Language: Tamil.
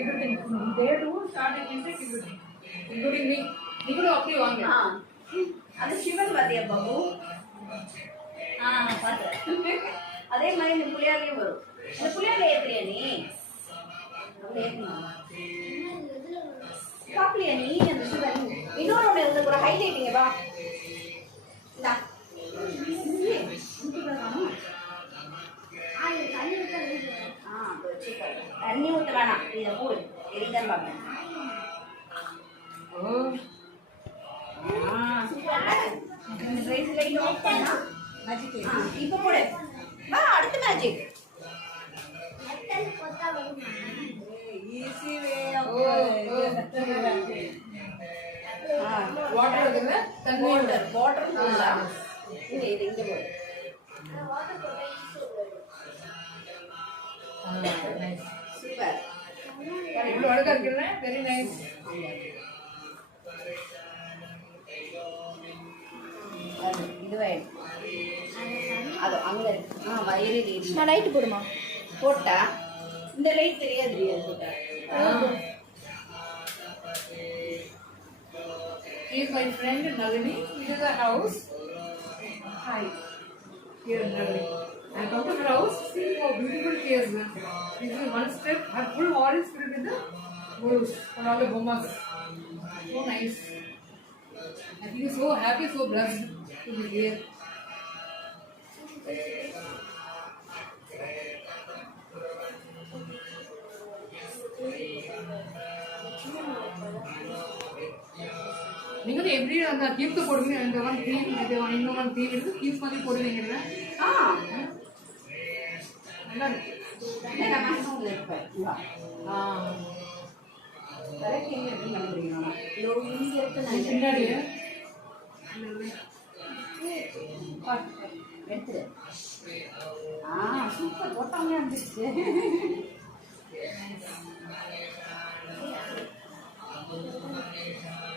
everything. They do starting intake everything, including me. நீங்களும் அப்படியே வாங்க. அது சிவன் பாத்தியா பாபு? பார்த்தேன். அதே மாதிரி இந்த புளியாலையும் வரும். இந்த புளியாலை ஏத்துறியா நீ? பாப்பியா நீ அந்த சிவன்? இன்னொரு ஒன்று இருந்த ஒரு ஹைலைட்டிங்க வா. இந்தா. தண்ணி ஊற்ற வேணாம். இதை போடு. எரிதான் பார்ப்பேன். இப்போ போடு. வா அடுத்த magic. Easy way of water இருக்குல்ல, தண்ணி வாட்டர் போடலாம். இங்க போடு. சூப்பர். இவ்வளோ அழகா இருக்குல்ல, வெரி நைஸ். இதுவே அது அங்க இருக்கு. நான் லைட் போடுமா? போட்டா இந்த லைட் தெரியாது போட்டா. He's my friend Nalini. This is our house. Hi. Here Nalini. I come to her house. See how beautiful she is. This is one step. Her full wall is filled with the gurus and all the bommas. So nice. I feel so happy, so blessed to be here. நீங்கள் எப்படி அந்த கீப்ஸ் போடுவீங்க? இந்த ஒன் தீம், இது இன்னும் ஒன் தீம் இருக்கு, கீப்ஸ் மாதிரி போடுவீங்கல்ல? நல்லா இருக்கு. பின்னாடியே எடுத்துரு. சூப்பர் போட்டாங்க இருந்துச்சு.